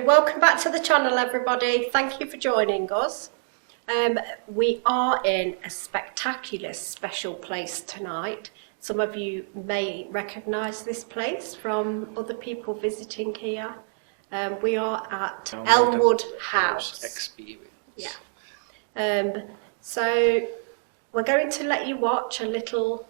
So welcome back to the channel, everybody. Thank you for joining us. We are in a spectacular special place tonight. Some of you may recognise this place from other people visiting here. We are at Elmwood House. Experience. Yeah. So we're going to let you watch a little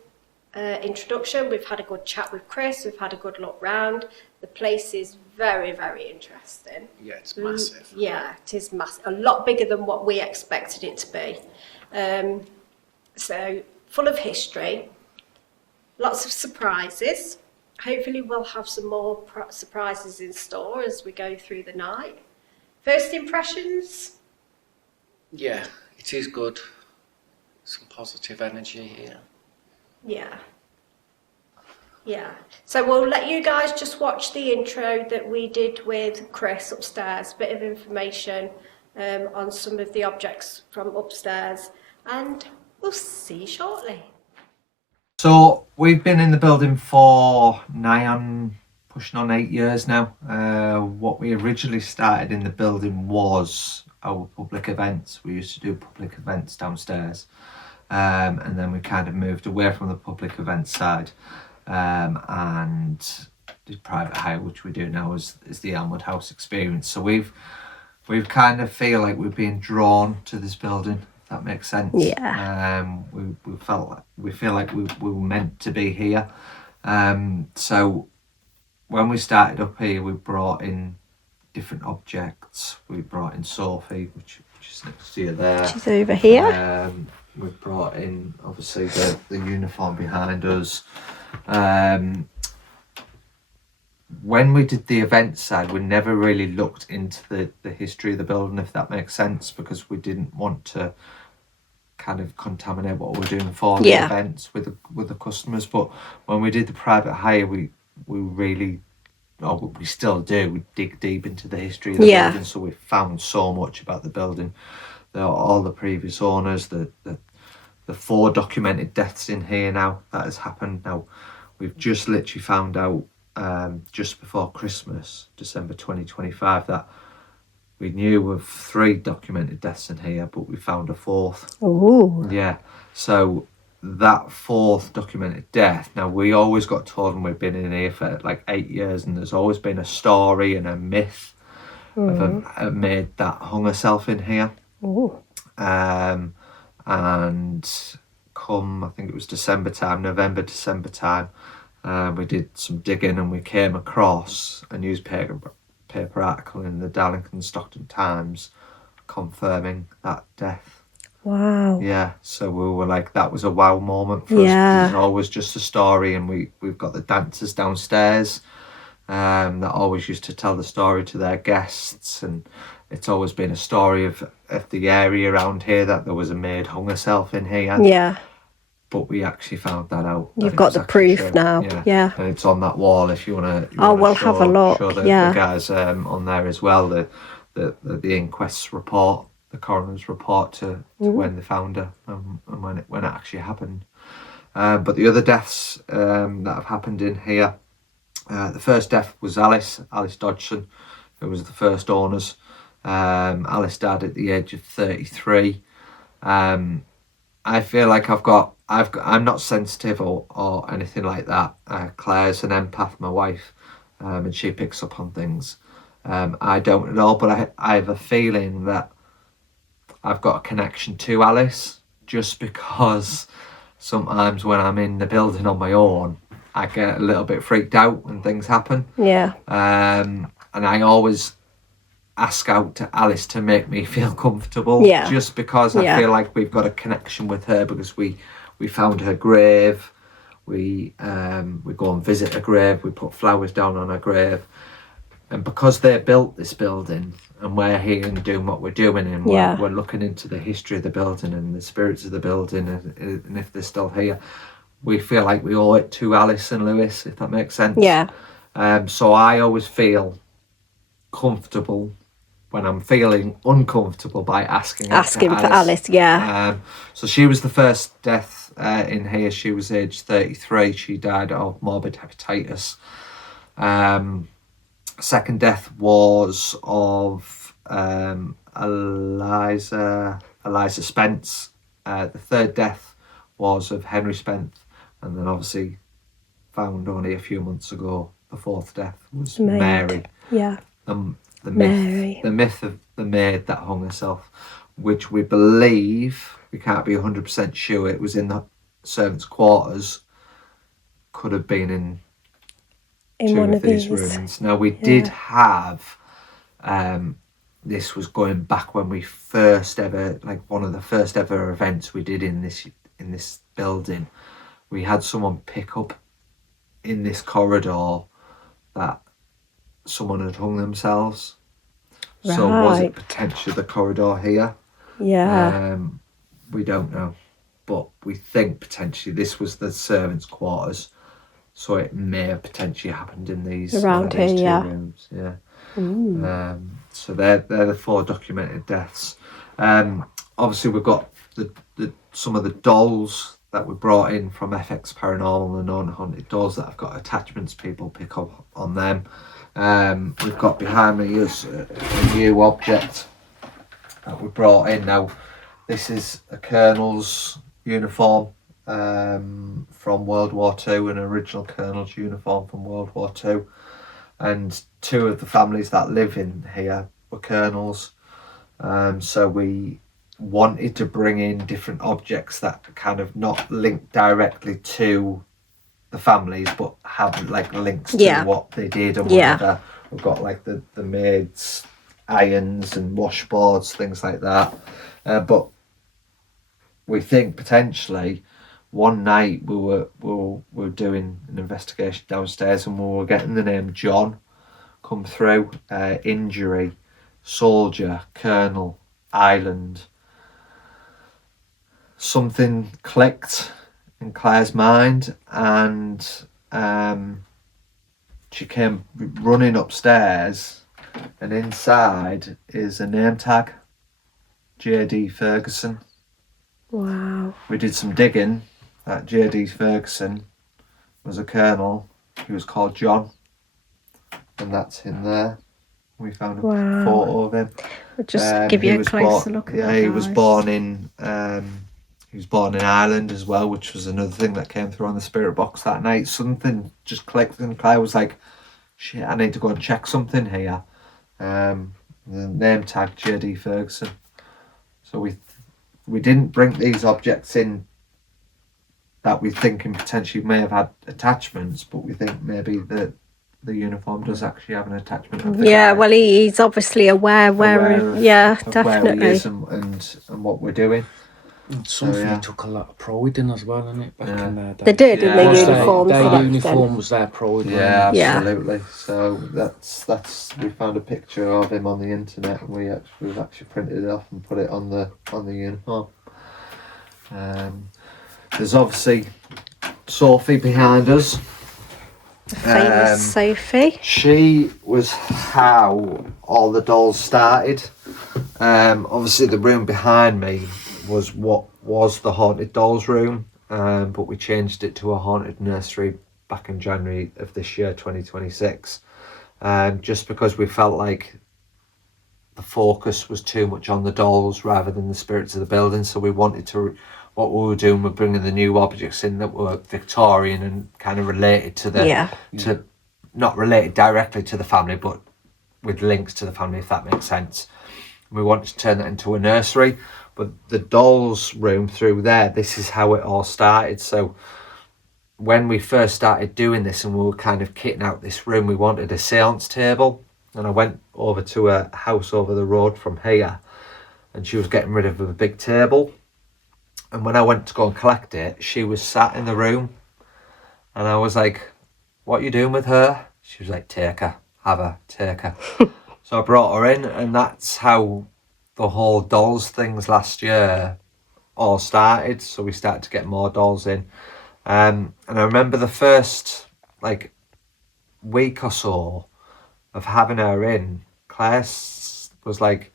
introduction. We've had a good chat with Chris. We've had a good look round. The place is very, very interesting. Yeah, it's massive. Yeah, it is massive. A lot bigger than what we expected it to be. So full of history, lots of surprises. Hopefully we'll have some more surprises in store as we go through the night. First impressions? Yeah, it is good. Some positive energy here. Yeah. Yeah. So we'll let you guys just watch the intro that we did with Chris upstairs, bit of information on some of the objects from upstairs, and we'll see you shortly. So we've been in the building for pushing on 8 years now. What we originally started in the building was our public events. We used to do public events downstairs, and then we kind of moved away from the public event side and did private hire, which we do now is the Elmwood House experience. So we've kind of feel like we're being drawn to this building, if that makes sense. Yeah. We feel like we were meant to be here. So when we started up here, we brought in different objects. We brought in Sophie, which is next to you there. She's over here. We've brought in obviously the uniform behind us. When we did the event side, we never really looked into the history of the building, if that makes sense, because we didn't want to kind of contaminate what we're doing for the events with the customers. But when we did the private hire, we really, we still do, we dig deep into the history of the building. So we found so much about the building, all the previous owners, the 4 documented deaths in here now that has happened. Now we've just literally found out just before Christmas, December 2025, that we knew of 3 documented deaths in here, but we found a 4th. Oh. Yeah. So that 4th documented death, now we always got told, and we've been in here for like 8 years, and there's always been a story and a myth of a maid that hung herself in here. Oh. And come, I think it was November, December time, we did some digging and we came across a newspaper article in the Darlington Stockton Times confirming that death. Wow. Yeah, so we were like, that was a wow moment for us. It's always just a story, and we've got the dancers downstairs that always used to tell the story to their guests, and it's always been a story of the area around here that there was a maid hung herself in here. Yeah. But we actually found that out. You've got the proof true. now. Yeah. And it's on that wall if you want to. We'll have a look. Show the guys on there as well. The inquest's report, the coroner's report to when they found her and when it actually happened. But the other deaths that have happened in here, the first death was Alice Dodshon, who was the first owners. Alice died at the age of 33. I feel like I'm not sensitive or anything like that. Claire's an empath, my wife, and she picks up on things. I don't at all, but I have a feeling that I've got a connection to Alice, just because sometimes when I'm in the building on my own, I get a little bit freaked out when things happen. Yeah. And I always ask out to Alice to make me feel comfortable, just because I feel like we've got a connection with her, because we found her grave, we go and visit her grave, we put flowers down on her grave, and because they built this building and we're here and doing what we're doing, and we're looking into the history of the building and the spirits of the building, and if they're still here, we feel like we owe it to Alice and Lewis, if that makes sense. So I always feel comfortable when I'm feeling uncomfortable by asking for Alice. So she was the first death in here. She was aged 33. She died of morbid hepatitis. Second death was of Eliza Spence. The third death was of Henry Spence, and then obviously found only a few months ago, the fourth death was Mary. Yeah. The Mary. myth of the maid that hung herself, which we believe, we can't be 100% sure, it was in the servants' quarters, could have been in two one of of these these. rooms. Now we did have, this was going back when we first ever, like one of the first ever events we did in this building. We had someone pick up in this corridor that someone had hung themselves. So was it Right. potentially the corridor here? Yeah. We don't know, but we think potentially this was the servants' quarters. So it may have potentially happened in these Around these here, two yeah. rooms. Yeah. Ooh. So they're the 4 documented deaths. Obviously we've got the some of the dolls that we brought in from FX Paranormal and Haunted Dolls that have got attachments. People pick up on them. We've got behind me is a new object that we brought in. Now this is a colonel's uniform from World War II, an original colonel's uniform from World War II, and 2 of the families that live in here were colonels. So we wanted to bring in different objects that kind of not linked directly to the families, but have like links to what they did and whatever. We've got like the maids' irons and washboards, things like that. But we think potentially one night we were doing an investigation downstairs and we were getting the name John come through. Injury, soldier, colonel, island. Something clicked in Claire's mind, and she came running upstairs, and inside is a name tag, JD Ferguson. Wow. We did some digging. That JD Ferguson was a colonel. He was called John, and that's him there. We found a photo of him. We'll just give you a closer look at that. He was born in Ireland as well, which was another thing that came through on the spirit box that night. Something just clicked, and Claire was like, "Shit, I need to go and check something here." The name tag JD Ferguson. So we didn't bring these objects in that we thinking potentially may have had attachments, but we think maybe the uniform does actually have an attachment. Yeah, well, he's obviously aware where he is and what we're doing. It's something they took a lot of pride in as well, isn't it? Back in their day. They did in their uniform. Their uniform was their pride. Yeah, absolutely. So that's we found a picture of him on the internet, and we've actually printed it off and put it on the uniform. There's obviously Sophie behind us. Famous Sophie. She was how all the dolls started. Obviously the room behind me was what was the haunted dolls room, but we changed it to a haunted nursery back in January of this year, 2026, just because we felt like the focus was too much on the dolls rather than the spirits of the building. So we wanted to, what we were doing, we're bringing the new objects in that were Victorian and kind of related to the to not related directly to the family, but with links to the family, if that makes sense. We wanted to turn that into a nursery, but the dolls room through there, this is how it all started. So when we first started doing this and we were kind of kitting out this room, we wanted a seance table, and I went over to a house over the road from here, and she was getting rid of a big table, and when I went to go and collect it, she was sat in the room, and I was like, "What are you doing with her?" She was like, "Take her, have her, take her." So I brought her in, and that's how the whole dolls things last year all started. So we started to get more dolls in, and I remember the first like week or so of having her in, Claire was like,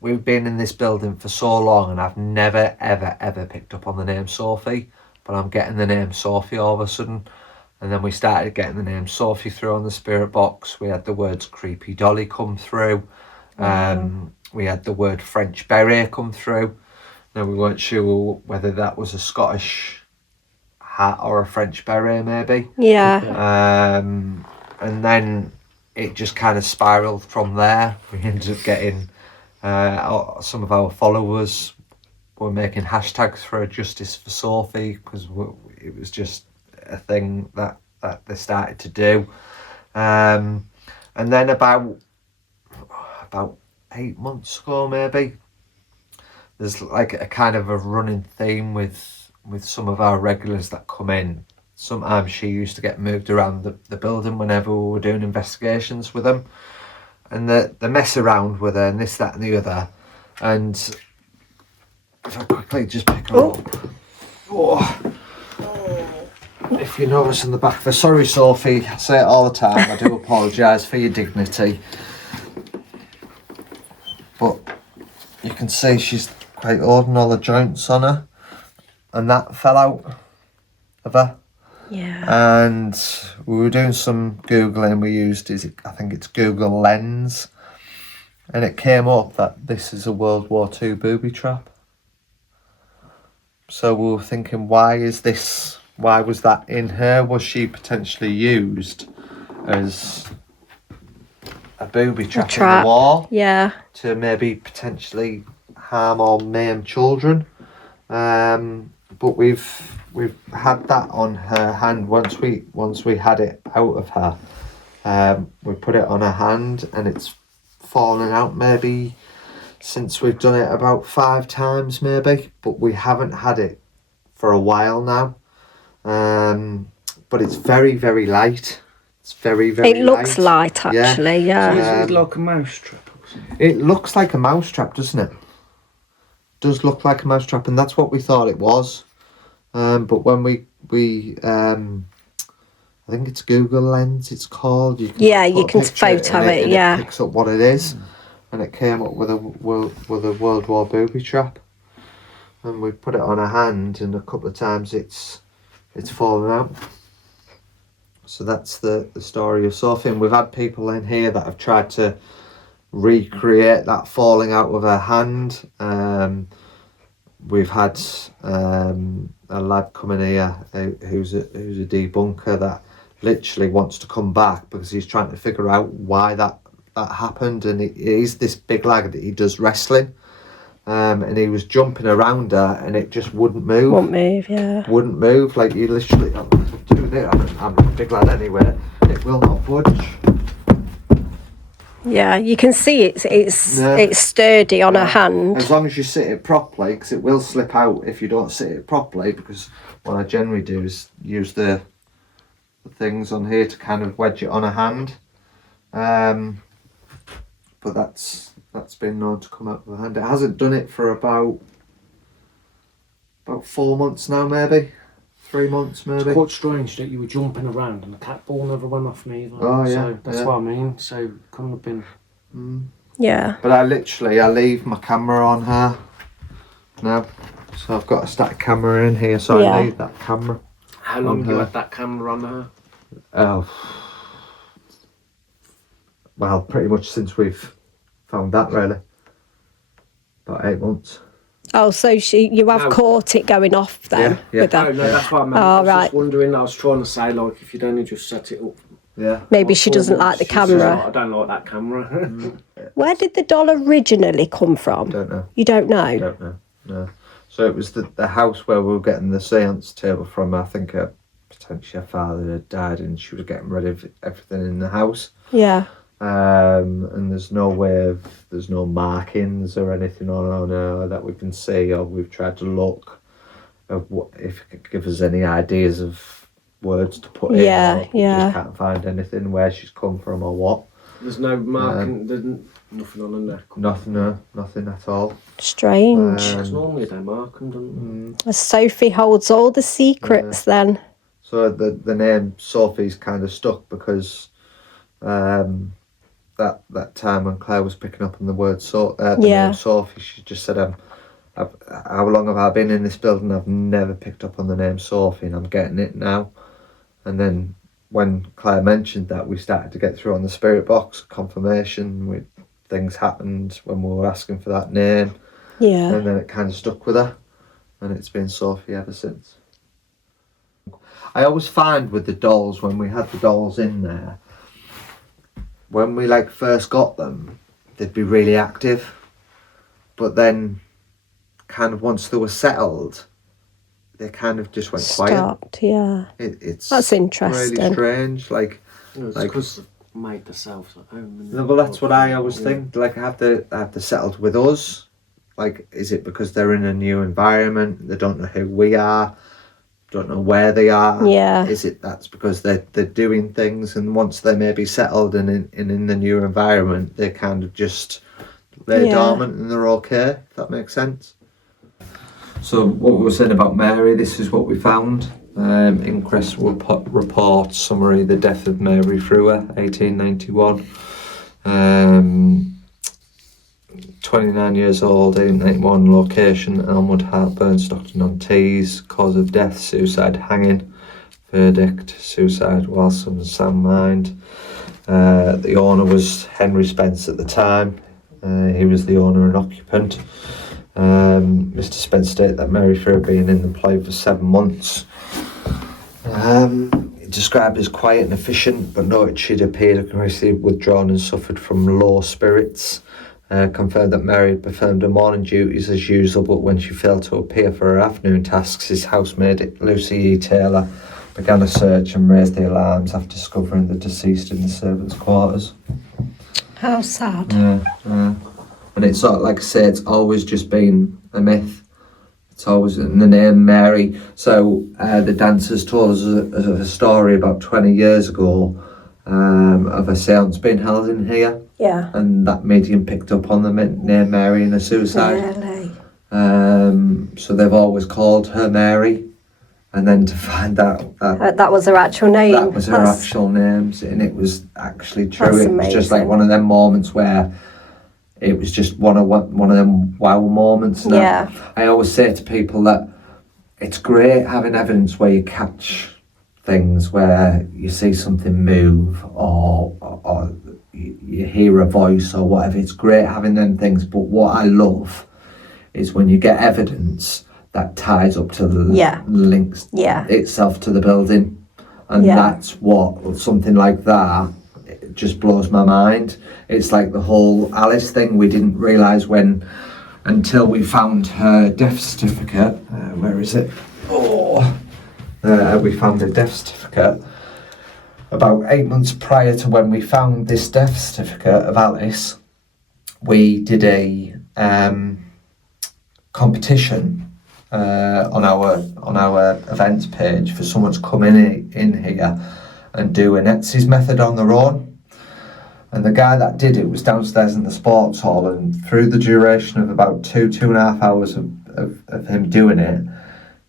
"We've been in this building for so long and I've never ever picked up on the name Sophie, but I'm getting the name Sophie all of a sudden." And then we started getting the name Sophie through on the spirit box. We had the words creepy dolly come through. We had the word French beret come through. Now we weren't sure whether that was a Scottish hat or a French beret maybe. Yeah. And then it just kind of spiraled from there. We ended up getting some of our followers were making hashtags for Justice for Sophie, because it was just a thing that they started to do. And then about 8 months ago maybe, there's like a kind of a running theme with some of our regulars that come in. Sometimes she used to get moved around the building whenever we were doing investigations with them, and they mess around with her and this, that and the other. And if I quickly just pick her up. Oh. If you notice in the back of her, sorry Sophie, I say it all the time, I do apologise for your dignity. But you can see she's quite old and all the joints on her, and that fell out of her. Yeah. And we were doing some Googling, we used, I think it's Google Lens, and it came up that this is a World War II booby trap. So we were thinking, why was that in her? Was she potentially used as a booby trap in the war? Yeah. To maybe potentially harm or maim children? But we've had that on her hand. Once we had it out of her, we put it on her hand, and it's fallen out maybe since we've done it about 5 times maybe, but we haven't had it for a while now. But it's very, very light. It's very, very light. It looks light, actually, yeah. So is it like a mouse trap or something? It looks like a mouse trap, doesn't it? Does look like a mouse trap, and that's what we thought it was. But when we I think it's Google Lens it's called. You can photo it, and yeah. it picks up what it is. And it came up with a World War booby trap, and we put it on her hand, and a couple of times it's fallen out. So that's the story of Sophie, and we've had people in here that have tried to recreate that falling out of her hand. We've had a lad come in here who's a debunker that literally wants to come back because he's trying to figure out why that happened, and he's this big lad that he does wrestling, and he was jumping around her and it just wouldn't move. Wouldn't move, like you literally doing it. I'm a big lad anyway, it will not budge. Yeah, you can see it's sturdy on her hand. As long as you sit it properly, because it will slip out if you don't sit it properly, because what I generally do is use the things on here to kind of wedge it on a hand. But that's been known to come out of the hand. It hasn't done it for about 4 months now, maybe 3 months, maybe. It's quite strange that you were jumping around and the cat ball never went off me either. Oh yeah, so that's what I mean. So it couldn't have been. Yeah. But I leave my camera on her now, so I've got a static camera in here, so I need that camera. How long have you had that camera on her? Oh, well, pretty much since we've found that, really. About 8 months. Oh, so you have caught it going off then? Yeah. With that? No, that's what I meant. I was just wondering, I was trying to say, like, if you'd only just set it up. Yeah. Maybe she doesn't like the camera. I don't like that camera. Where did the doll originally come from? Don't know. You don't know? I don't know, no. So it was the house where we were getting the seance table from. I think potentially her father had died and she was getting rid of everything in the house. Yeah. And there's no markings or anything on her that we can see, or we've tried to look of what, if it could give us any ideas of words to put in. We just can't find anything where she's come from or what. There's no marking, there's nothing on her neck. Nothing at all. Strange. Because normally they mark them, don't they? Sophie holds all the secrets then. So the name Sophie's kind of stuck because that time when Claire was picking up on the word name Sophie, she just said, how long have I been in this building? I've never picked up on the name Sophie, and I'm getting it now. And then when Claire mentioned that, we started to get through on the spirit box confirmation. Things happened when we were asking for that name, Yeah. and then it kind of stuck with her, and it's been Sophie ever since. I always find with the dolls, when we had the dolls in there, when we like first got them, they'd be really active, but then kind of once they were settled, they kind of just went quiet. Stopped, yeah. It's That's interesting. really strange. Like, It's like, because they've made themselves at home. no, well, that's what I always think. Like, have they settled with us? Like, is it because they're in a new environment? They don't know who we are, don't know where they are. Yeah. Is it that's because they're doing things, and once they may be settled and in the new environment, they kind of just lay dormant and they're okay. If that makes sense. So what we were saying about Mary, this is what we found. Inquest report summary: the death of Mary Frewer, 1891. 29 years old, 1891. Location: Elmwood, Hartburn, Stockton-on-Tees. Cause of death: suicide, hanging. Verdict: suicide whilst of sound mind. The owner was Henry Spence at the time. He was the owner and occupant. Mr. Spence stated that Mary Frewer had been in employ for 7 months. Described as quiet and efficient, but noted she'd appeared aggressively withdrawn and suffered from low spirits. Confirmed that Mary had performed her morning duties as usual, but when she failed to appear for her afternoon tasks, his housemaid Lucy E. Taylor began a search and raised the alarms after discovering the deceased in the servants' quarters. How sad. Yeah. And it's sort of, like I say, it's always just been a myth. It's always in the name Mary. So the dancers told us a story about 20 years ago of a seance being held in here. Yeah. And that medium picked up on the name Mary in a suicide. Really? So they've always called her Mary. And then to find out That was her actual name. that was her actual name, and it was actually true. That's It was just like amazing. one of them moments where it was just one of them wow moments. And Yeah. I always say to people that it's great having evidence where you catch things, where you see something move or you hear a voice or whatever. It's great having them things, but what I love is when you get evidence that ties up to the links itself to the building, and that's what something like that, it just blows my mind. It's like the whole Alice thing. We didn't realise until we found her death certificate. Where is it? We found a death certificate about 8 months prior to when we found this death certificate of Alice. We did a competition on our events page for someone to come in here and do an Etsy's method on their own. And the guy that did it was downstairs in the sports hall, and through the duration of about 2.5 hours of him doing it,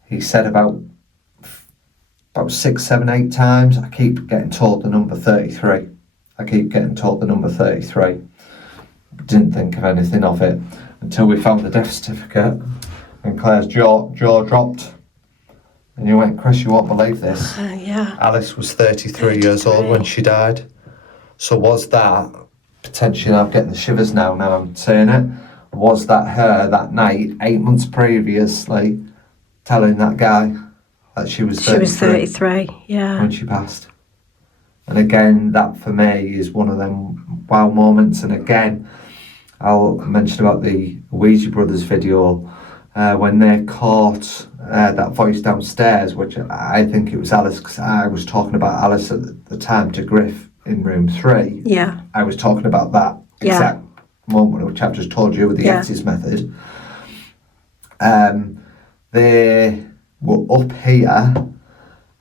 he said about 6, 7, 8 times, I keep getting told the number 33. I keep getting told the number 33. Didn't think of anything of it until we found the death certificate, and Claire's jaw dropped. And you went, Chris, you won't believe this. Yeah. Alice was 33 years old when she died. So was that, potentially, I'm getting the shivers now I'm saying it, was that her that night, 8 months previously, telling that guy that she was 33? She was 33, yeah. When she passed. And again, that for me is one of them wow moments. And again, I'll mention about the Ouija Brothers video, when they caught that voice downstairs, which I think it was Alice, because I was talking about Alice at the time to Griff in room 3. Yeah. I was talking about that exact moment which I've just told you with the Etsy's method. They were up here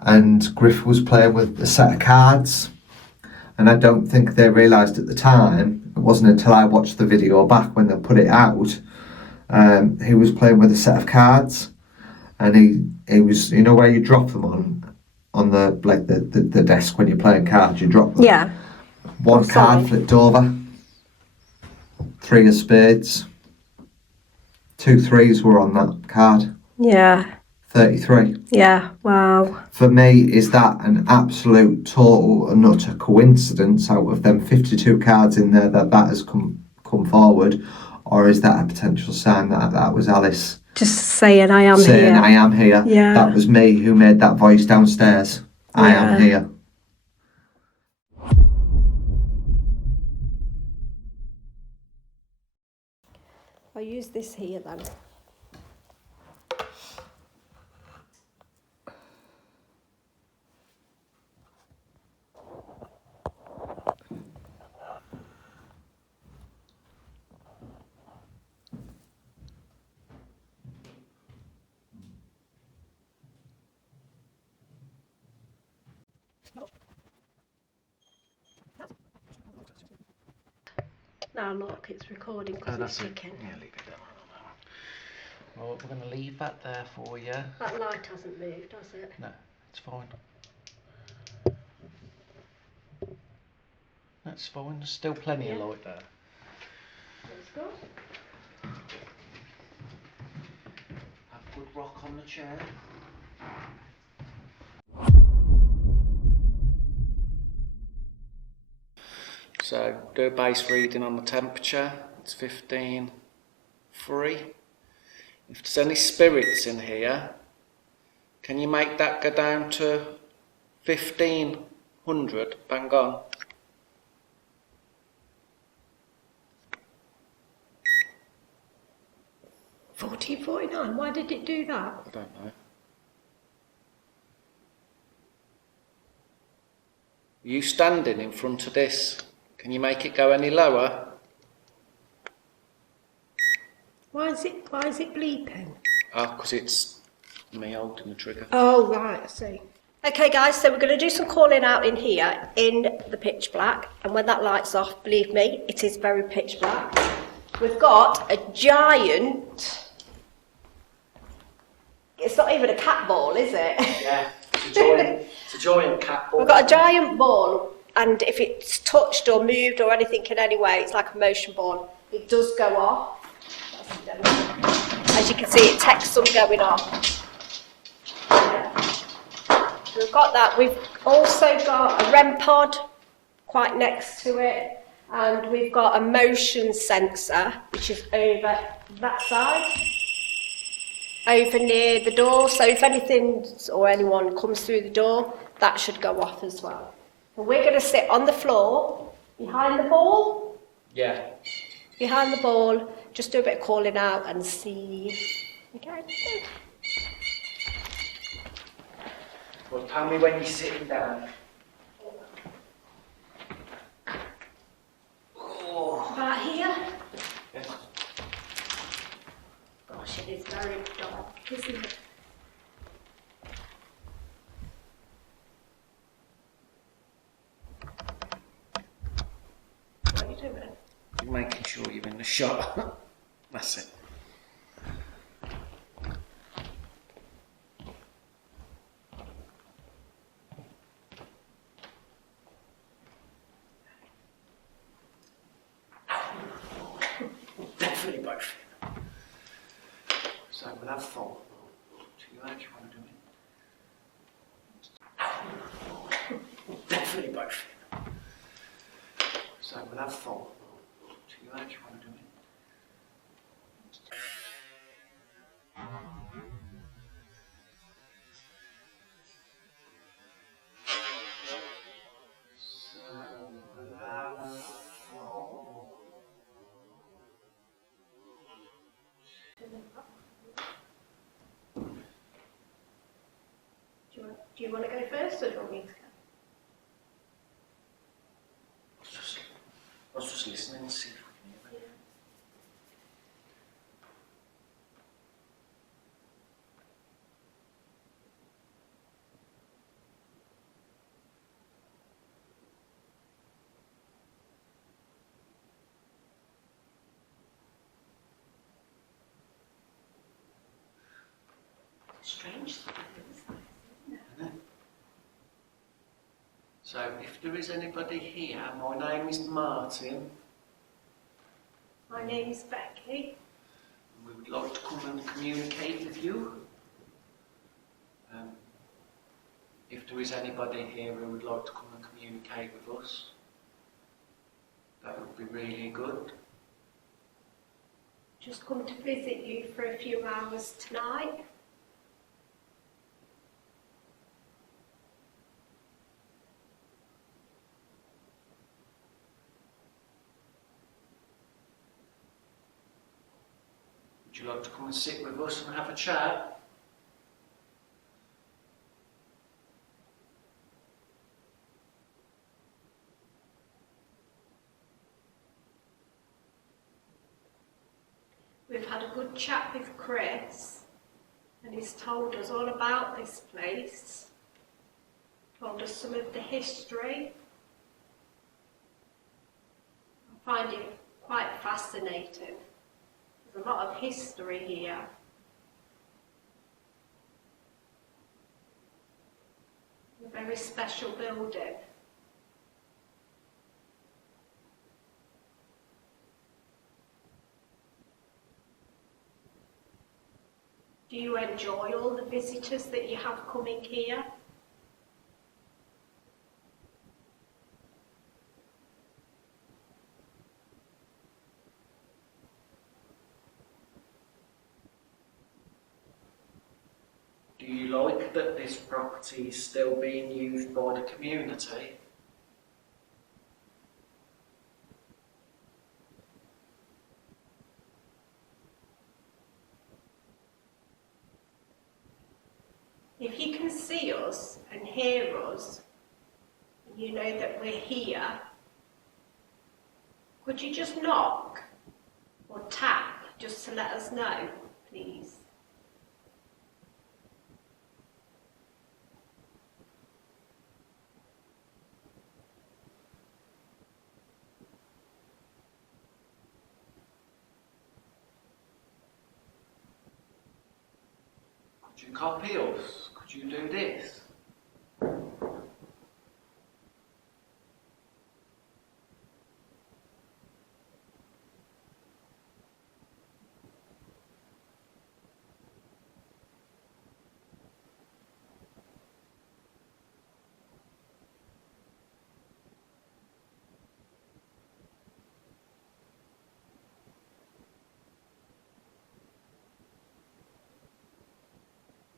and Griff was playing with a set of cards, and I don't think they realised at the time, it wasn't until I watched the video back when they put it out, he was playing with a set of cards, and he was, you know where you drop them on the like the desk when you're playing cards, you drop them. Yeah. One card flipped over, 3 of spades, 2 3s were on that card. Yeah. 33. Yeah, wow. For me, is that an absolute total and utter coincidence out of them 52 cards in there that has come forward, or is that a potential sign that that was Alice Just saying I am saying, here. I am here? Yeah. That was me who made that voice downstairs. I am Yeah. here. I'll use this here then. Now look, it's recording because it's ticking. Yeah, leave it there. Well, we're going to leave that there for you. That light hasn't moved, has it? No, it's fine. That's fine. There's still plenty of light there. That's good. Have a good rock on the chair. So, do a base reading on the temperature. It's 15.3. If there's any spirits in here, can you make that go down to 1500? Bang on. $14.49. Why did it do that? I don't know. You standing in front of this, can you make it go any lower? Why is it bleeping? Oh, because it's me holding the trigger. Oh, right, I see. Okay, guys, so we're going to do some calling out in here in the pitch black. And when that light's off, believe me, it is very pitch black. We've got a giant... It's not even a cat ball, is it? Yeah, it's a giant cat ball. We've got a giant ball, and if it's touched or moved or anything in any way, it's like a motion ball. It does go off. As you can see, it takes some going off. So we've got that. We've also got a REM pod quite next to it, and we've got a motion sensor, which is over that side, over near the door. So if anything or anyone comes through the door, that should go off as well. And we're going to sit on the floor behind the ball. Yeah. Behind the ball, just do a bit of calling out and see. Okay. Well, tell me when you're sitting down. Oh. About here. Yeah. Gosh, it is very dark, isn't it? What are you doing? You're making sure you're in the shot. That's it. Definitely both. So we'll have 4. Do you actually want to do it? Definitely both. So we'll have 4. Do you actually want to do it? Do you want to go first, or do you want me to go? I was just listening and see if we can hear it. Strange. So, if there is anybody here, my name is Martin. My name is Becky. We would like to come and communicate with you. there is anybody here who would like to come and communicate with us, that would be really good. Just come to visit you for a few hours tonight. Would you like to come and sit with us and have a chat? We've had a good chat with Chris, and he's told us all about this place, told us some of the history. I find it quite fascinating. There's a lot of history here. A very special building. Do you enjoy all the visitors that you have coming here? Do you like that this property is still being used by the community? If you can see us and hear us, and you know that we're here, could you just knock or tap just to let us know, please? Could you copy us? Could you do this?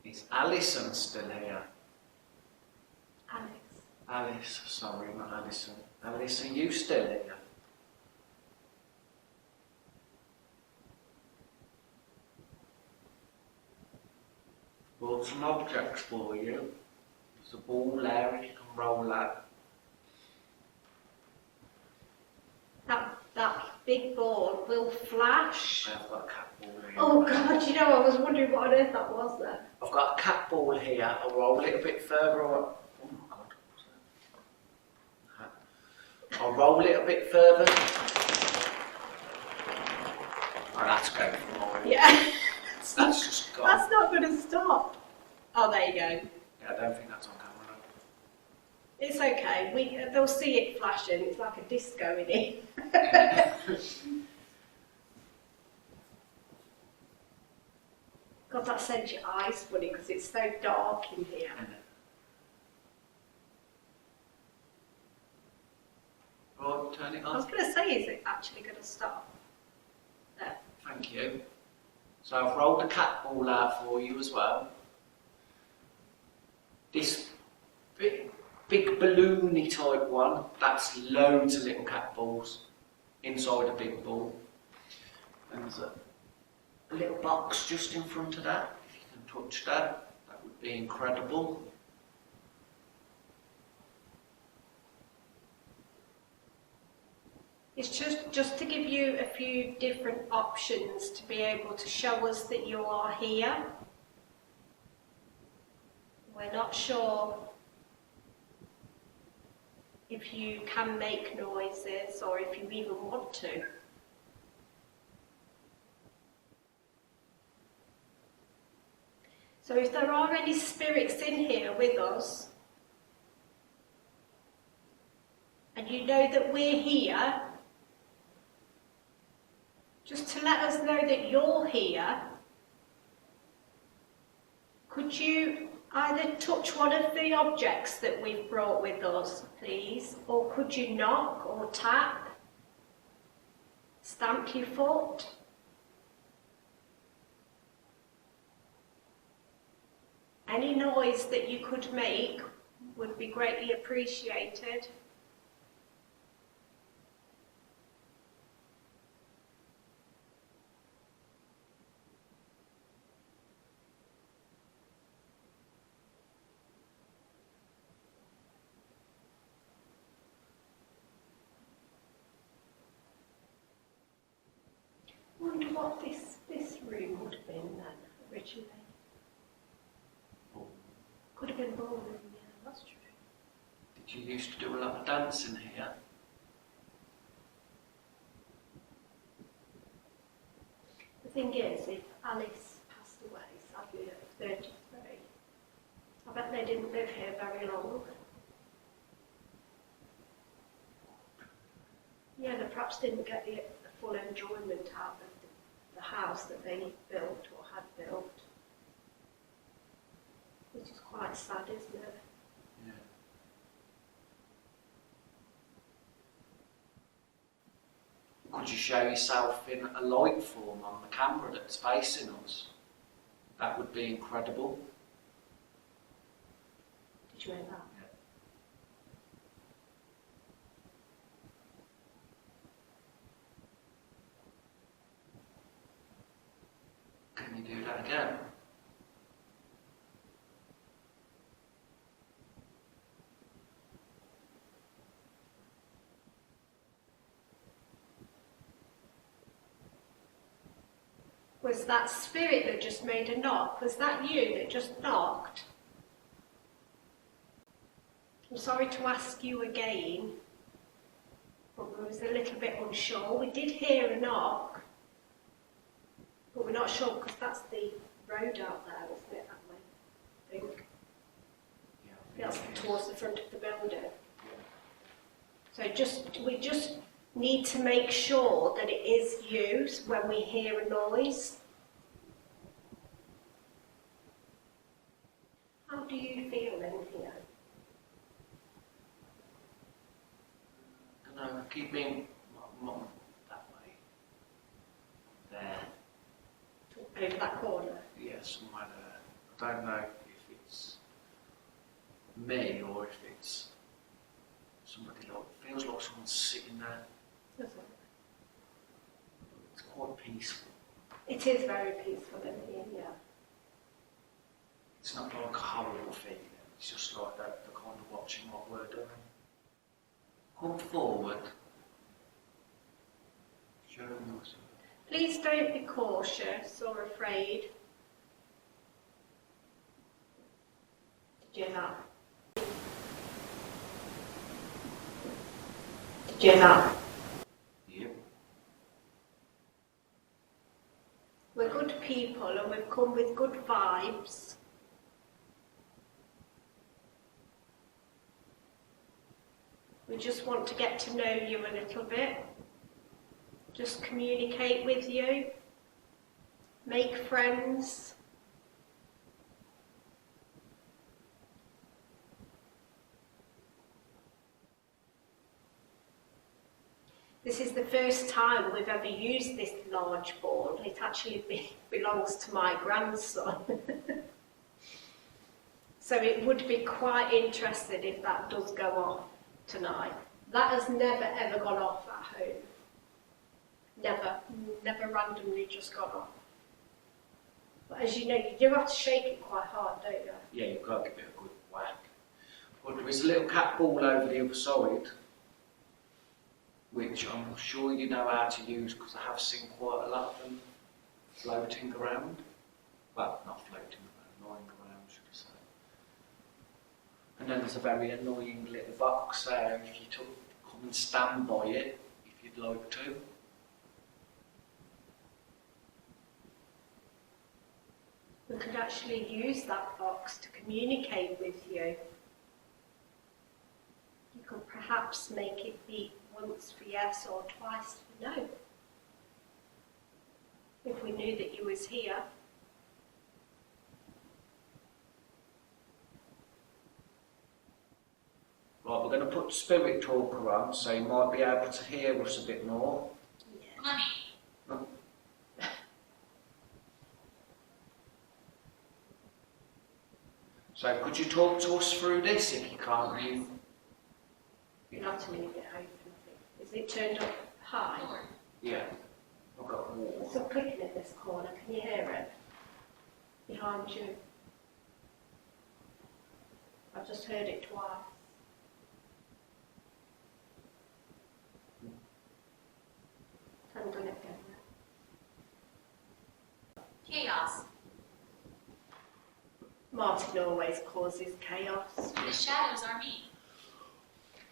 Is Alison still here? Alex. Alice, sorry, not Alison. Alice, are you still here? Brought some objects for you. There's a ball there if you can roll that. That big ball will flash. I've got a cat ball here. Oh God, you know, I was wondering what on earth that was then. I've got a cat ball here. I'll roll it a bit further. Oh my God. I'll roll it a bit further. Oh, that's going for more. Yeah. That's just gone. That's not going to stop. Oh, there you go. Yeah, I don't think that's on camera. It's okay. They'll see it flashing. It's like a disco in here. God, that sends your eyes funny because it's so dark in here. Right, turn it I was on. going to say, is it actually going to stop? There. Thank you. So I've rolled the cat ball out for you as well. This big balloony type one, that's loads of little cat balls inside a big ball. And there's a little box just in front of that. If you can touch that, that would be incredible. It's just to give you a few different options to be able to show us that you are here. We're not sure if you can make noises or if you even want to. So if there are any spirits in here with us, and you know that we're here, just to let us know that you're here, could you Either touch one of the objects that we've brought with us, please, or could you knock or tap, stamp your foot? Any noise that you could make would be greatly appreciated. I wonder what this room would have been then, originally. Could have been ballroom, yeah, that's true. Did you used to do a lot of dancing here? The thing is, if Alice passed away, sadly at 33, I bet they didn't live here very long. Yeah, they perhaps didn't get the full enjoyment out of the house that they built or had built. Which is quite sad, isn't it? Yeah. Could you show yourself in a light form on the camera that's facing us? That would be incredible. Did you make that? Can you do that again? Was that spirit that just made a knock? Was that you that just knocked? I'm sorry to ask you again, but we was a little bit unsure. We did hear a knock, but we're not sure because that's the road out there, isn't it, that way? I think. Yeah. That's towards the front of the building. So we just need to make sure that it is you when we hear a noise. How do you feel in here? I don't know, keep me that way. There. Over that corner? Yeah, somewhere there. I don't know if it's me or if it's somebody like, feels like someone's sitting there. Does it? It's quite peaceful. It is very peaceful in here, yeah. It's not like a horrible feeling. It's just like the kind of watching what we're doing. Come forward. Show them yourself. Please don't be cautious or afraid. Did you hear that? Did you hear that? Yep. We're good people and we've come with good vibes. We just want to get to know you a little bit. Just communicate with you. Make friends. This is the first time we've ever used this large board. It actually belongs to my grandson. So it would be quite interesting if that does go off tonight. That has never ever gone off at home. Never randomly just gone off. But as you know, you do have to shake it quite hard, don't you? Yeah, you've got to give it a good whack. But there is a little cat ball over the other side, which I'm sure you know how to use because I have seen quite a lot of them floating around. Well, not floating around, lying around, should I say. And then there's a very annoying little box there if you come and stand by it, if you'd like to. We could actually use that box to communicate with you. You could perhaps make it beep once for yes or twice for no. If we knew that you was here. going to put Spirit Talker on, so you might be able to hear us a bit more. Mummy. So could you talk to us through this if you can't move? You'll have to leave it open. Is it turned up high? Yeah. I've got water. There's some clicking in this corner. Can you hear it? Behind you. I've just heard it twice. Haven't done it again. Chaos. Martin always causes chaos. The shadows are me.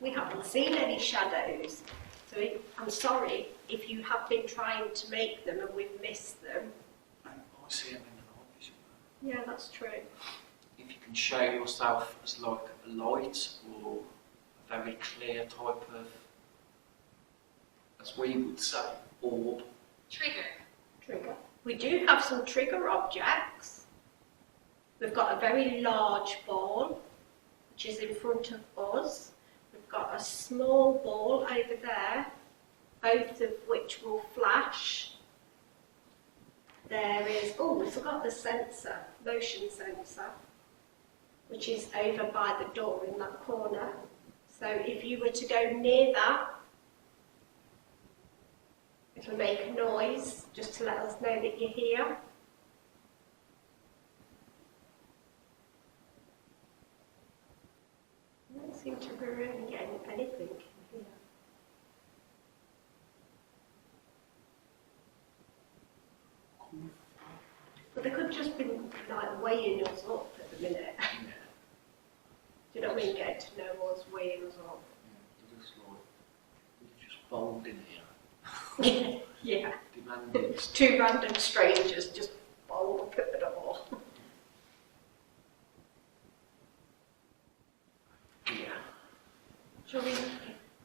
We haven't seen any shadows. So I'm sorry if you have been trying to make them and we've missed them. I see them in the night vision. Yeah, that's true. If you can show yourself as like a light or a very clear type of, as we would say, orb. Trigger. Trigger. We do have some trigger objects. We've got a very large ball, which is in front of us. We've got a small ball over there, both of which will flash. There is, oh, we forgot the sensor, motion sensor, which is over by the door in that corner. So if you were to go near that, it'll make a noise just to let us know that you're here. I don't seem to be really getting anything in here. But they could just be like weighing us up at the minute. Do you know what I mean? Getting to know us, weighing us up. Just bold in here. Yeah. Demanding. Two random strangers just bowl up at the door. Yeah. Shall we? Do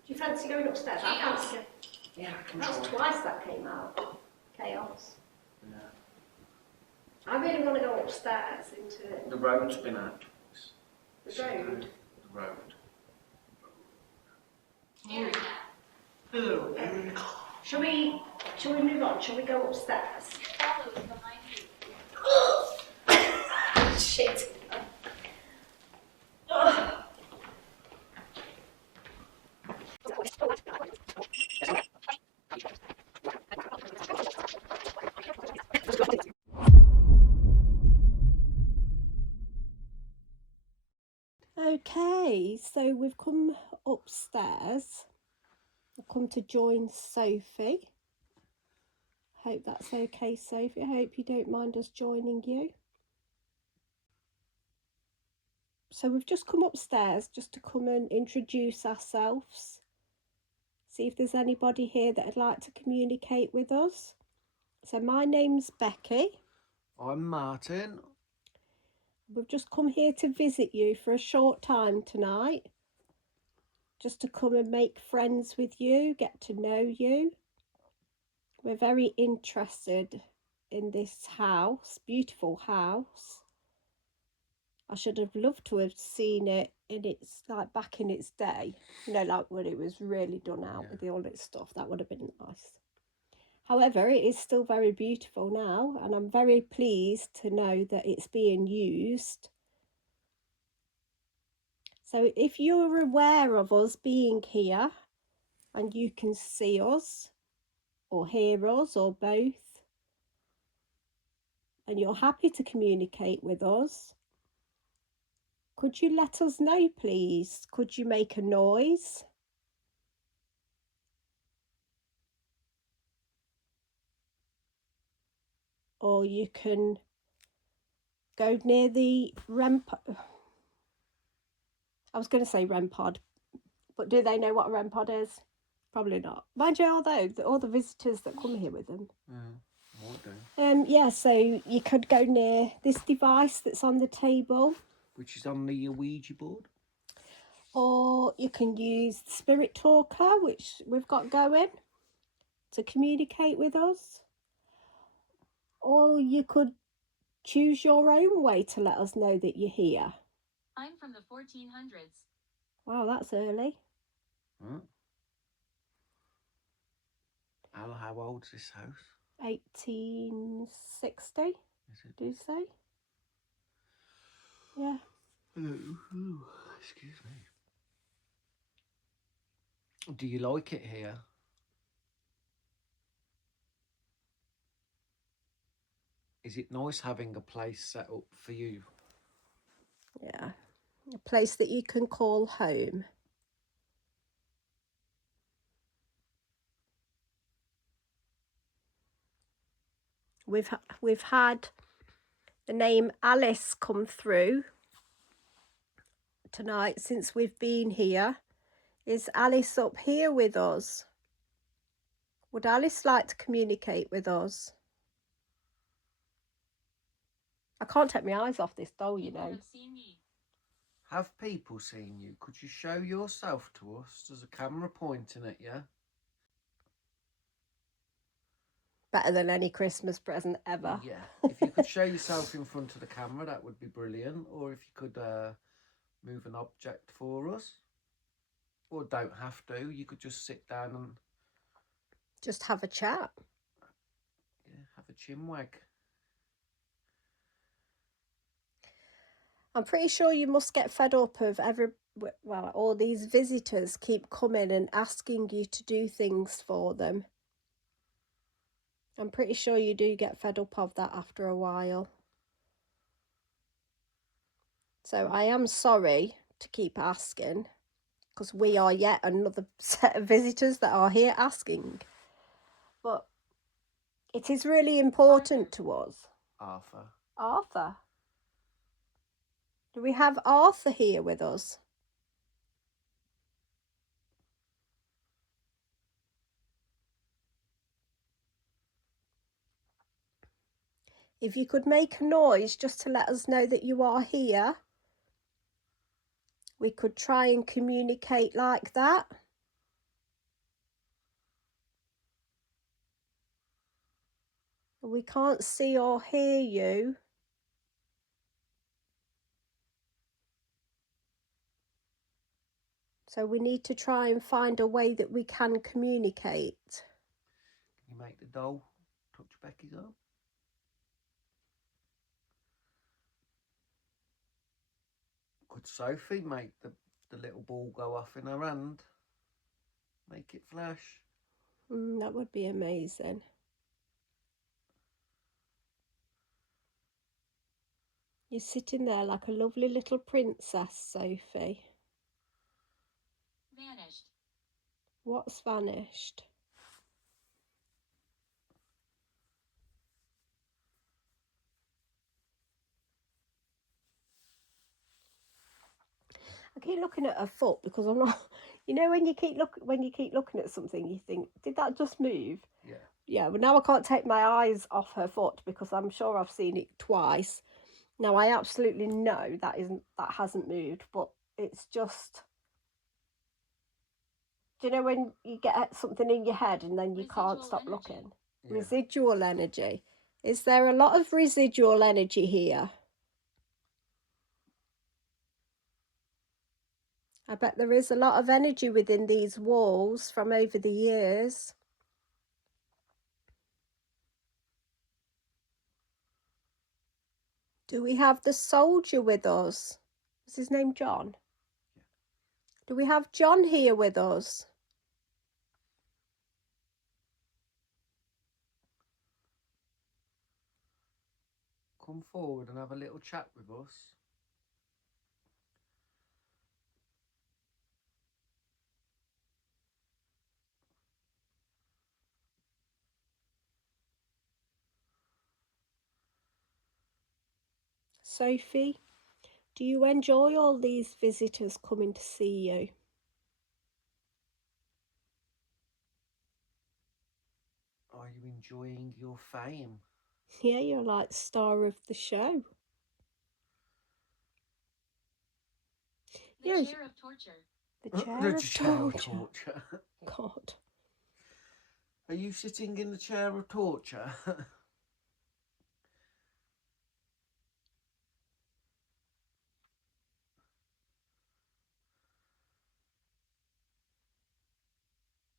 you fancy going upstairs? I fancy it. Yeah, I can That's try. twice that came out. Chaos. Yeah. I really want to go upstairs into The road's been out twice. the road. The road. Erica. Hello, Eric. Shall we move on? Shall we go upstairs? Follow is behind you. Shit. Okay, so we've come upstairs. I've come to join Sophie. Hope that's okay, Sophie. I hope you don't mind us joining you. So we've just come upstairs just to come and introduce ourselves. See if there's anybody here that would like to communicate with us. So my name's Becky. I'm Martin. We've just come here to visit you for a short time tonight. Just to come and make friends with you, get to know you. We're very interested in this house, beautiful house. I should have loved to have seen it in its, like back in its day, you know, like when it was really done out with all its stuff. That would have been nice. However, it is still very beautiful now, and I'm very pleased to know that it's being used. So if you're aware of us being here and you can see us or hear us or both, and you're happy to communicate with us, could you let us know, please? Could you make a noise? Or you can go near the REM pod. I was going to say REM pod, but do they know what a REM pod is? Probably not. Mind you, although all the visitors that come here with them. Yeah, so you could go near this device that's on the table. Which is on the Ouija board. Or you can use the Spirit Talker, which we've got going, to communicate with us. Or you could choose your own way to let us know that you're here. I'm from the 1400s. Wow, that's early. Hmm? How old's this house? 1860, Is it? do you say? Yeah. Ooh, excuse me. Do you like it here? Is it nice having a place set up for you? Yeah. A place that you can call home. We've had the name Alice come through tonight since we've been here. Is Alice up here with us? Would Alice like to communicate with us? I can't take my eyes off this doll, you People know. have seen me. Have people seen you? Could you show yourself to us? There's a camera pointing at you. Better than any Christmas present ever. Yeah. If you could show yourself in front of the camera, that would be brilliant. Or if you could move an object for us. Or don't have to. You could just sit down and Just have a chat. have a chinwag. I'm pretty sure you must get fed up of all these visitors keep coming and asking you to do things for them. I'm pretty sure you do get fed up of that after a while. So I am sorry to keep asking, because we are yet another set of visitors that are here asking. But it is really important to us. Arthur. Arthur. Do we have Arthur here with us? If you could make a noise just to let us know that you are here, we could try and communicate like that. We can't see or hear you. So we need to try and find a way that we can communicate. Can you make the doll touch Becky's arm? Could Sophie make the little ball go off in her hand? Make it flash? That would be amazing. You're sitting there like a lovely little princess, Sophie. Vanished. What's vanished? I keep looking at her foot because I'm not. You know, when you keep looking at something, you think, did that just move? Yeah. Yeah. But now I can't take my eyes off her foot because I'm sure I've seen it twice. Now I absolutely know that hasn't moved, but it's just. Do you know when you get something in your head and then you can't Residual stop energy. looking? Yeah. Residual energy. Is there a lot of residual energy here? I bet there is a lot of energy within these walls from over the years. Do we have the soldier with us? Is his name John? Yeah. Do we have John here with us? Come forward and have a little chat with us. Sophie, do you enjoy all these visitors coming to see you? Are you enjoying your fame? Yeah, you're like star of the show. The Yes. chair of torture. The The chair of chair of torture. torture. God. Are you sitting in the chair of torture?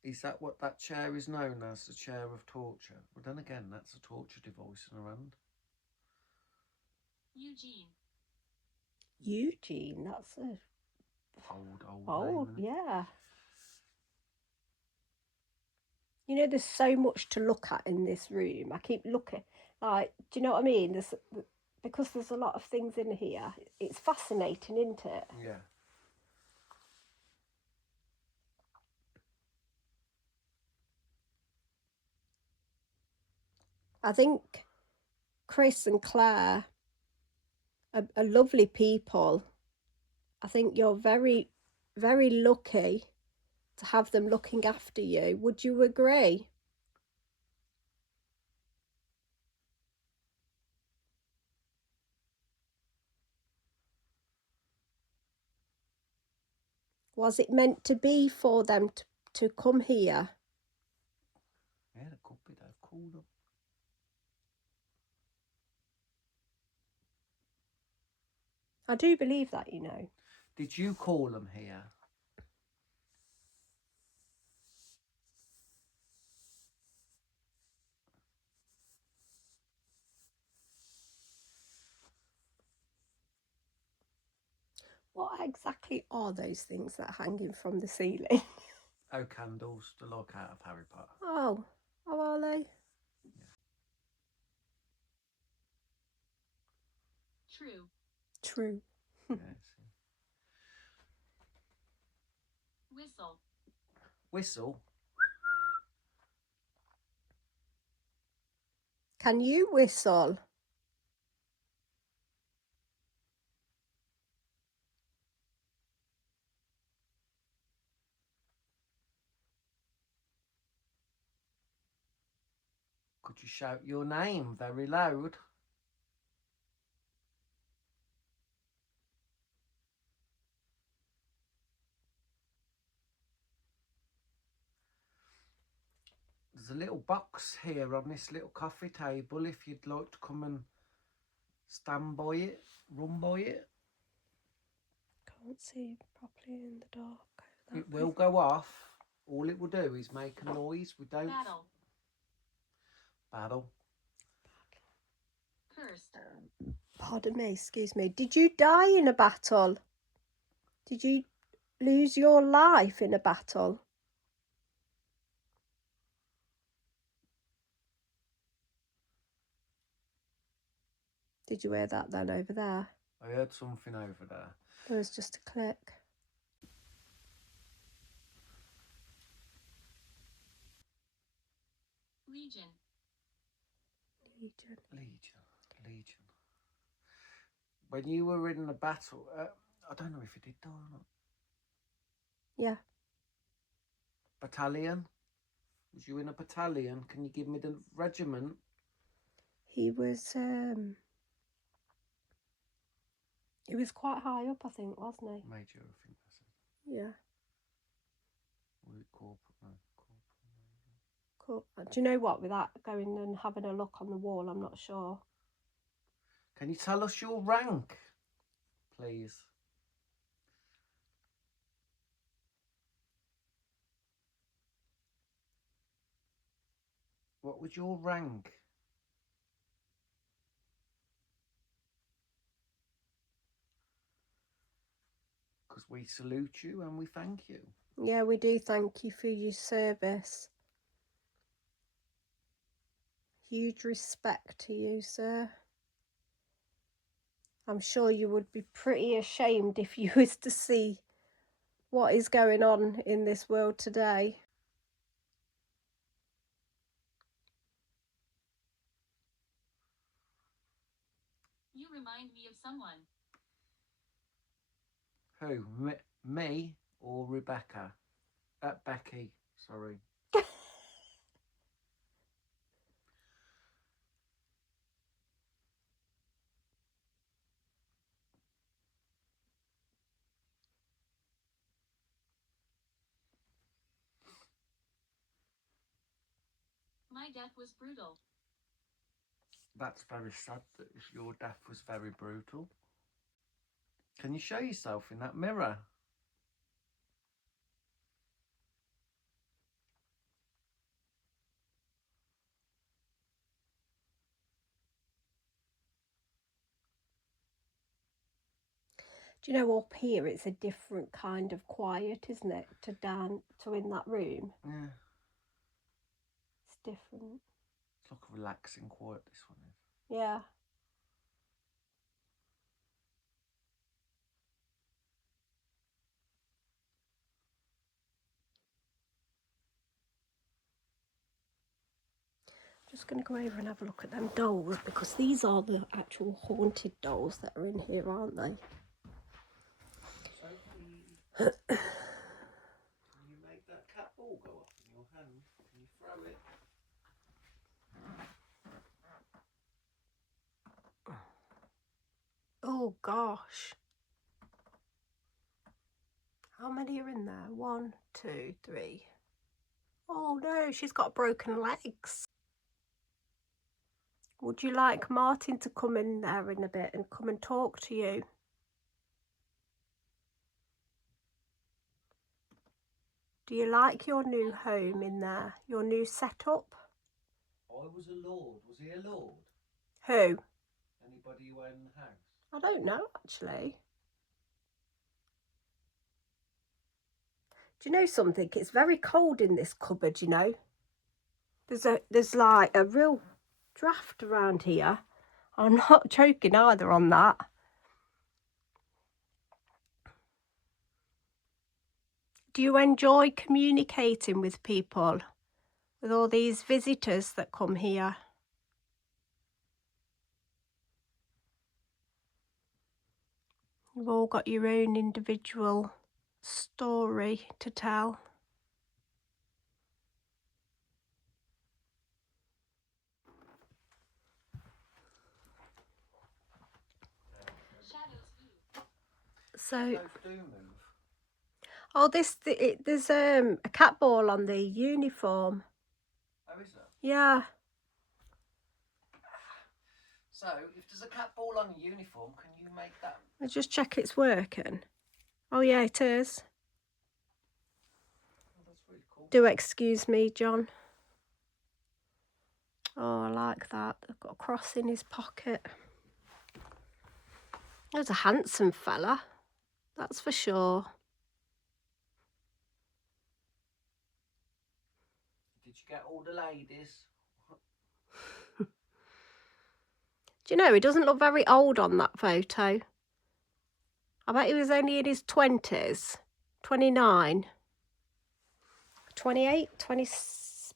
Is that what that chair is known as, the chair of torture? Well, then again, that's a torture device in her hand. Eugene. Eugene, that's a Old name, innit? yeah. You know, there's so much to look at in this room. I keep looking, like, do you know what I mean? Because there's a lot of things in here. It's fascinating, isn't it? Yeah. I think Chris and Claire are lovely people. I think you're very, very lucky to have them looking after you. Would you agree? Was it meant to be for them to come here? Yeah, it could be. They've called them. I do believe that, you know. Did you call them here? What exactly are those things that are hanging from the ceiling? Oh, candles, the look out of Harry Potter. Oh, how are they? True. True. Yeah, Whistle. Whistle. Can you whistle? Could you shout your name very loud? There's a little box here on this little coffee table if you'd like to come and stand by it, run by it. Can't see properly in the dark. It will go off. All it will do is make a noise. We don't... Battle. Battle. Cursed. Pardon me, excuse me. Did you die in a battle? Did you lose your life in a battle? Did you hear that then over there? I heard something over there. There was just a click. Legion. Legion. When you were in the battle, I don't know if you did die or not. Yeah. Battalion? Was you in a battalion? Can you give me the regiment? He was quite high up, I think, wasn't he? Major, I think that's it. Yeah. Was it corporal? No, corporal. Cool. Do you know what? Without going and having a look on the wall, I'm not sure. Can you tell us your rank, please? What was your rank? Because we salute you and we thank you. Yeah, we do thank you for your service. Huge respect to you, sir. I'm sure you would be pretty ashamed if you was to see what is going on in this world today. You remind me of someone. Who? Me or Rebecca? Becky, sorry. My death was brutal. That's very sad that your death was very brutal. Can you show yourself in that mirror? Do you know, up here it's a different kind of quiet, isn't it, to down to in that room? Yeah. It's different. It's like a relaxing quiet, this one is. Yeah. Just going to go over and have a look at them dolls, because these are the actual haunted dolls that are in here, aren't they? Sophie, can you make that cat ball go up in your hand? Can you throw it? Oh gosh. How many are in there? 1, 2, 3. Oh no, she's got broken legs. Would you like Martin to come in there in a bit and come and talk to you? Do you like your new home in there? Your new setup? I was a lord. Was he a lord? Who? Anybody who owned the house? I don't know, actually. Do you know something? It's very cold in this cupboard, you know. There's like a real draft around here. I'm not joking either on that. Do you enjoy communicating with people? With all these visitors that come here? You've all got your own individual story to tell. Shadows move. So, Those do move. oh, there's a cat ball on the uniform. Oh, is there? Yeah. So, if there's a cat ball on a uniform, can you make that? Let's just check it's working. Oh yeah, it is. Oh, that's really cool. Do excuse me, John. Oh, I like that. I've got a cross in his pocket. There's a handsome fella, that's for sure. Did you get all the ladies? Do you know, he doesn't look very old on that photo. I bet he was only in his 20s. 29. 28, 20,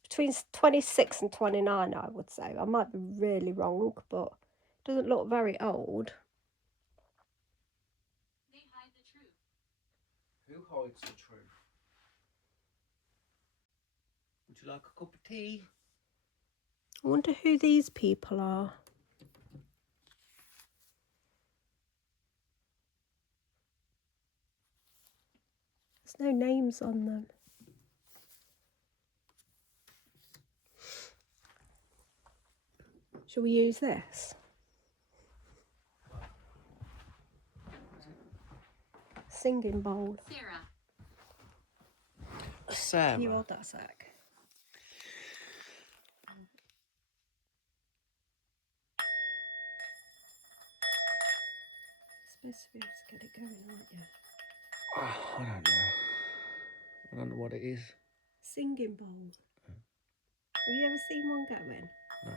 between 26 and 29, I would say. I might be really wrong, but doesn't look very old. They hide the truth. Who hides the truth? Would you like a cup of tea? I wonder who these people are. There's no names on them. Shall we use this? Singing bowl. Sarah. Sarah. Can you hold that a sec? Supposed to be able to get it going, aren't you? Oh, I don't know. I don't know what it is. Singing bowl. Have you ever seen one going? No.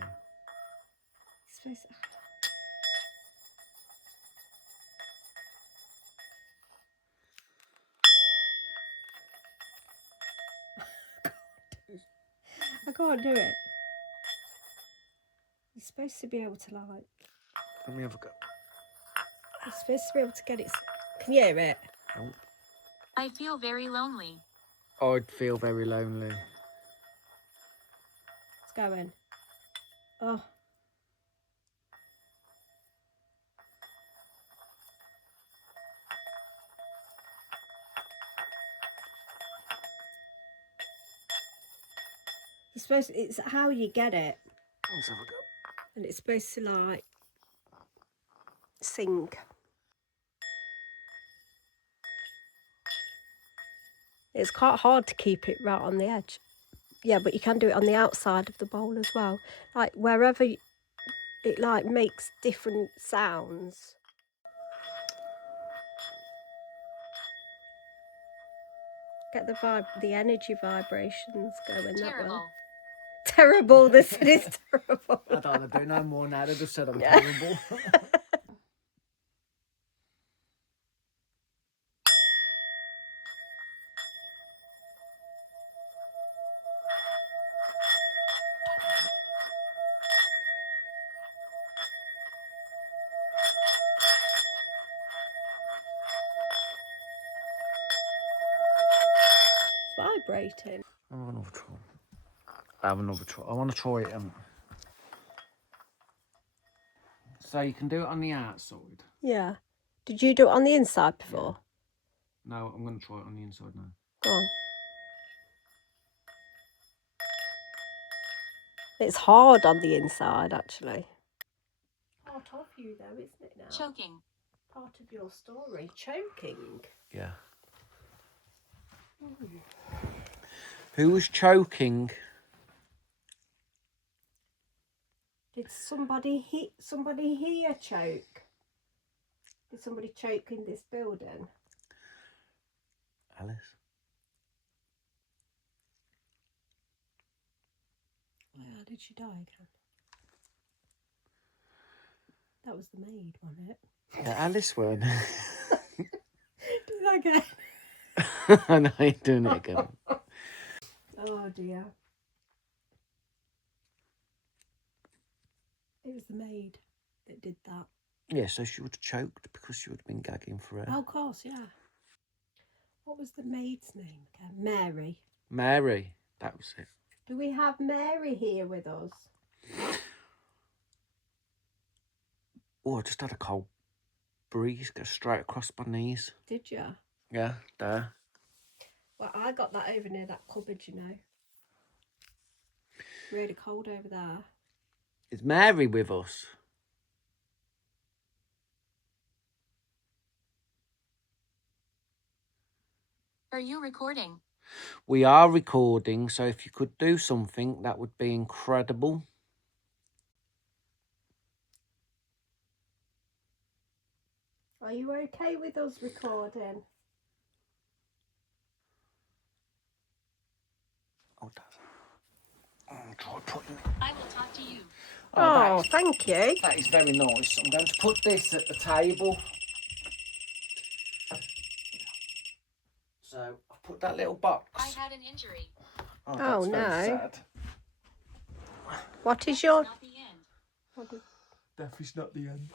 It's supposed to... I can't do it. You're supposed to be able to like... Let me have a go. You're supposed to be able to get it... Can you hear it? Oh. I feel very lonely. I'd feel very lonely. It's going. Oh. You're supposed to, it's how you get it. Let's have a go. And it's supposed to like sing. It's quite hard to keep it right on the edge. Yeah, but you can do it on the outside of the bowl as well. Like wherever it like makes different sounds. Get the energy vibrations going. That Terrible. will. Terrible. This is terrible. I don't want to do no more now. They just said I'm Yeah. terrible. It's vibrating. I'll have another try. Have another try. I want to try it. So you can do it on the outside. Yeah. Did you do it on the inside before? No, I'm going to try it on the inside now. Go on. It's hard on the inside, actually. Part of you, though, isn't it now? Choking. Part of your story. Choking. Yeah. Who was choking? Did somebody here choke? Did somebody choke in this building? Alice. How did she die again? That was the maid, wasn't it? Yeah, Alice won. Do that again. I know you're doing it again. Oh dear. It was the maid that did that. Yeah, so she would have choked because she would have been gagging for her. Oh, of course, yeah. What was the maid's name again? Mary. Mary, that was it. Do we have Mary here with us? Oh, I just had a cold breeze go straight across my knees. Did you? Yeah, there. Well, I got that over near that cupboard, you know. Really cold over there. Is Mary with us? Are you recording? We are recording, so if you could do something, that would be incredible. Are you okay with us recording? Oh, I'll try putting... I will talk to you. Oh, that thank you. that is very nice. I'm going to put this at the table. So I've put that little box. I had an injury. Oh, Oh, that's very no. sad. What is your... Not the end. Death is not the end.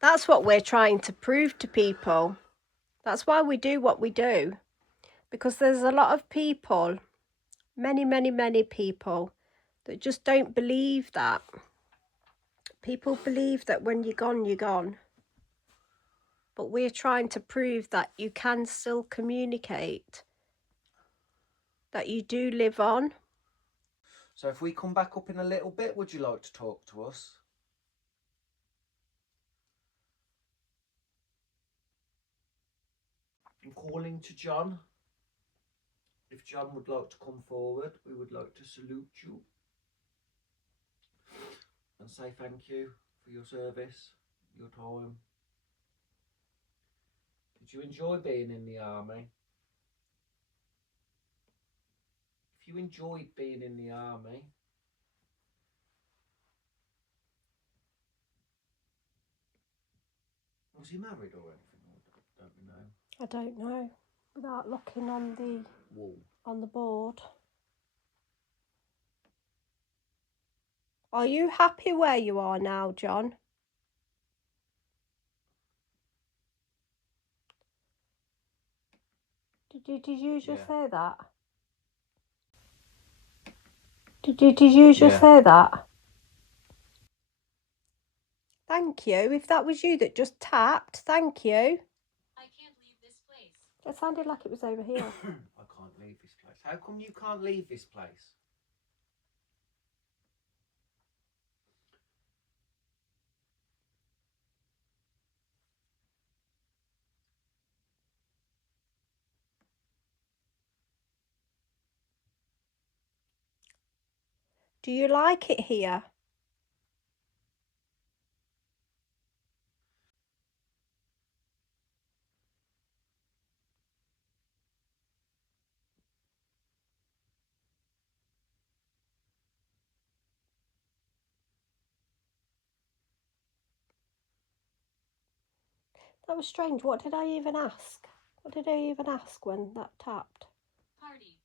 That's what we're trying to prove to people. That's why we do what we do. Because there's a lot of people, many people, that just don't believe that. People believe that when you're gone, you're gone. But we're trying to prove that you can still communicate, that you do live on. So if we come back up in a little bit, would you like to talk to us? I'm calling to John. If John would like to come forward, we would like to salute you and say thank you for your service, your time. Did you enjoy being in the army? If you enjoyed being in the army, was he married or anything? Don't we know? I don't know. Without looking on the Wall. on the board. Are you happy where you are now, John? Did you just say that? Did you just say that? Thank you. If that was you that just tapped, thank you. I can't leave this place. It sounded like it was over here. I can't leave this place. How come you can't leave this place? Do you like it here? That was strange. What did I even ask? What did I even ask when that tapped? Party.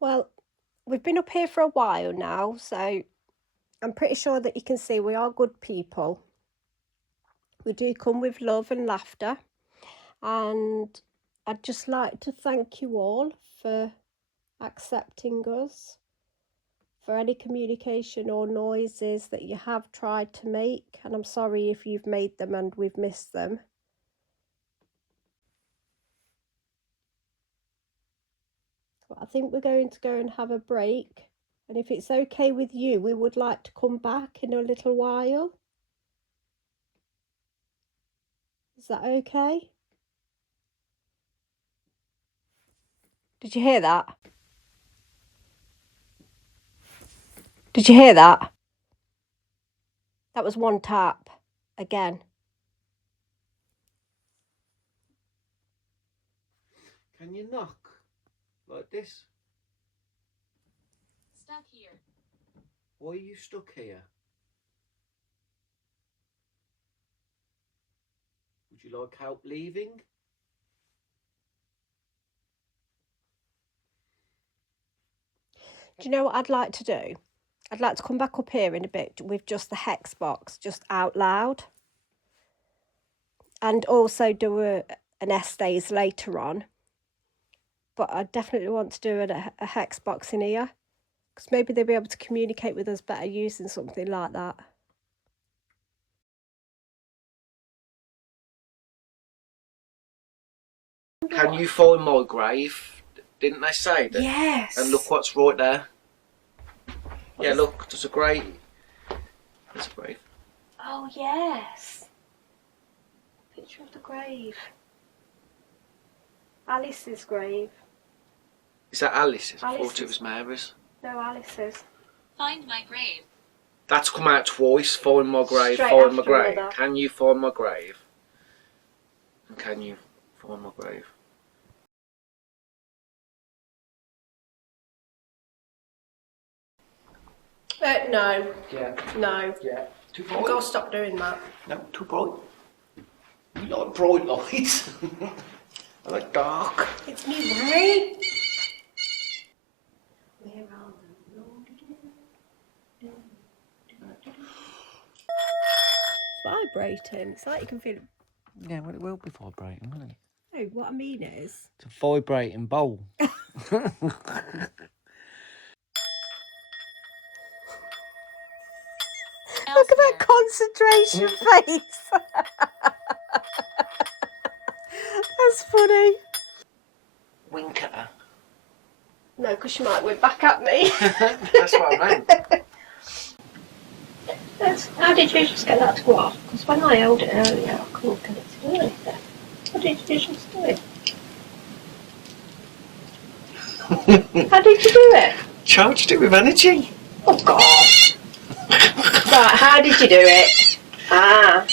Well, we've been up here for a while now, so I'm pretty sure that you can see we are good people. We do come with love and laughter, and I'd just like to thank you all for accepting us, for any communication or noises that you have tried to make, and I'm sorry if you've made them and we've missed them. But I think we're going to go and have a break, and if it's okay with you, we would like to come back in a little while. Is that okay? Did you hear that? Did you hear that? That was one tap again. Can you knock like this? Stuck here. Why are you stuck here? Would you like help leaving? Do you know what I'd like to do? I'd like to come back up here in a bit with just the hex box, just out loud. And also do an estays later on. But I definitely want to do a hex box in here, because maybe they'll be able to communicate with us better using something like that. Can you find my grave? Didn't they say that? Yes. And look what's right there. Yeah, look, there's a grave. There's a grave. Oh, yes. Picture of the grave. Alice's grave. Is that Alice's? I thought Alice's. it was Mary's. No, Alice's. Find my grave. That's come out twice. Find my grave, Straight find my after grave. another. Can you find my grave? And can you find my grave? No, Yeah, no. yeah. Too You've got to stop doing that. No, too bright. You like bright lights. I like dark. It's me, Ray. Where are It's vibrating. It's like you can feel it. Yeah, well, it will be vibrating, won't it? No, what I mean is. It's a vibrating bowl. Look at that concentration face. That's funny. Wink at her. No, because she might whip back at me. That's what I meant. How did you just get that to go off? Because when I held it earlier, I couldn't get it to do anything. How did you just do it? How did you do it? Charged it with energy. Oh, God. Right, how did you do it? Ah.